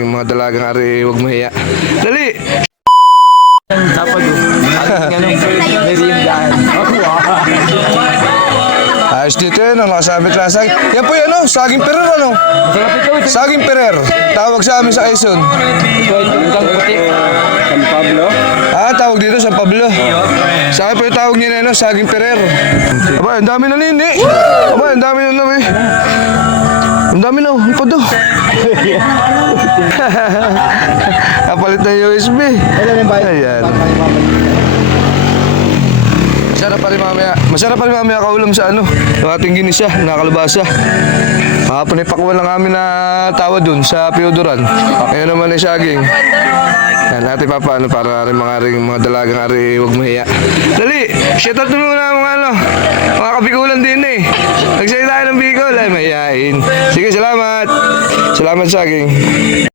Yung mga dalagang ari, huwag mahiya. Dali! Dapat yun. Meriendahan. Ayos dito yun, nakasabit lang saging. Yan po yan, saging perer, ano? Saging perer. Tawag sa amin sa Quezon. Isang puti. San Pablo. Tawag dito sa Pablo. Sa akin po yung tawag niya na, saging perer. Aba, ang dami na nini. Aba, ang dami na namin. Ang dami na, ang pado. Kapalit na USB. Ayan. Masarap pa rin mamaya kaulam sa yung ating ginisa, nakalabasa. Panipakwan lang kami na tawa dun sa Piodoran. Ngayon naman ay saging. Yan, natin papaano para rin mga dalagang ari, huwag mahiya. Dali, shoutout mo muna mga kabikulan din eh. Nagsayo tayo ng Bicol, ay mahihain. Sige, salamat. Salamat saging.